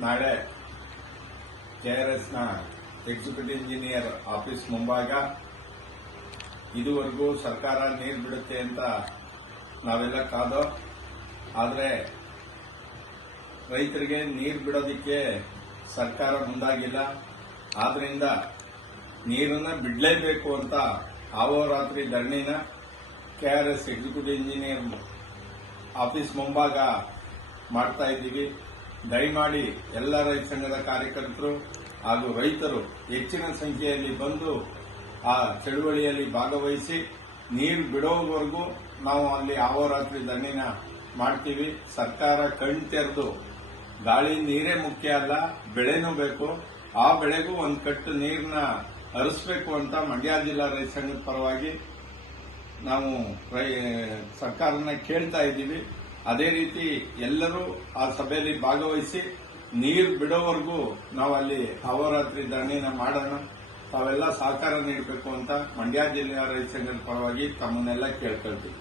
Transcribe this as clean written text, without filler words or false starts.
ನಾಳೆ ಕೆಆರ್ಎಸ್ನ executive engineer office ಮುಂಭಾಗ ಇದುವರೆಗೂ ಸರ್ಕಾರ ನೀರು ಬಿಡುತ್ತೆ ಅಂತ ನಾವೆಲ್ಲ ಕಾದೋ, ಆದರೆ ರೈತರಿಗೆ ನೀರು ಬಿಡೋದಿಕ್ಕೆ ಸರ್ಕಾರ ಮುಂದಾಗಿಲ್ಲ. ಆದ್ರಿಂದ ನೀರನ್ನ ಬಿಡಲೇಬೇಕು ಅಂತ ಆಹೋರಾತ್ರಿ ಧರಣಿನ ಕೆಆರ್ಎಸ್ ಎಕ್ಸಿಕ್ಯೂಟಿವ್ ಇಂಜಿನಿಯರ್ ಆಫೀಸ್ ಮುಂಭಾಗ ಮಾಡ್ತಾ ಇದ್ದೀವಿ. ದಯಮಾಡಿ ಎಲ್ಲ ರೈತ ಸಂಘದ ಕಾರ್ಯಕರ್ತರು ಹಾಗೂ ರೈತರು ಹೆಚ್ಚಿನ ಸಂಖ್ಯೆಯಲ್ಲಿ ಬಂದು ಆ ಚಳುವಳಿಯಲ್ಲಿ ಭಾಗವಹಿಸಿ ನೀರು ಬಿಡೋವರೆಗೂ ನಾವು ಅಲ್ಲಿ ಆಹೋರಾತ್ರಿ ಧರಣಿನ ಮಾಡ್ತೀವಿ. ಸರ್ಕಾರ ಕಣ್ ತೆರೆದು ಗಾಳಿ ನೀರೇ ಮುಖ್ಯ ಅಲ್ಲ, ಬೆಳೆನೂ ಬೇಕು, ಆ ಬೆಳೆಗೂ ಒಂದು ಕಟ್ಟು ನೀರನ್ನ ಹರಿಸಬೇಕು ಅಂತ ಮಂಡ್ಯ ಜಿಲ್ಲಾ ರೈತ ಸಂಘದ ಪರವಾಗಿ ನಾವು ಸರ್ಕಾರನ ಕೇಳ್ತಾ ಇದ್ದೀವಿ. ಅದೇ ರೀತಿ ಎಲ್ಲರೂ ಆ ಸಭೆಯಲ್ಲಿ ಭಾಗವಹಿಸಿ ನೀರು ಬಿಡೋವರೆಗೂ ನಾವು ಅಲ್ಲಿ ಅಹೋರಾತ್ರಿ ಧರಣಿನ ಮಾಡೋಣ. ತಾವೆಲ್ಲ ಸಹಕಾರ ನೀಡಬೇಕು ಅಂತ ಮಂಡ್ಯ ಜಿಲ್ಲೆಯ ರೈತ ಸಂಘದ ಪರವಾಗಿ ತಮ್ಮನ್ನೆಲ್ಲ ಕೇಳ್ಕೊಳ್ತೀವಿ.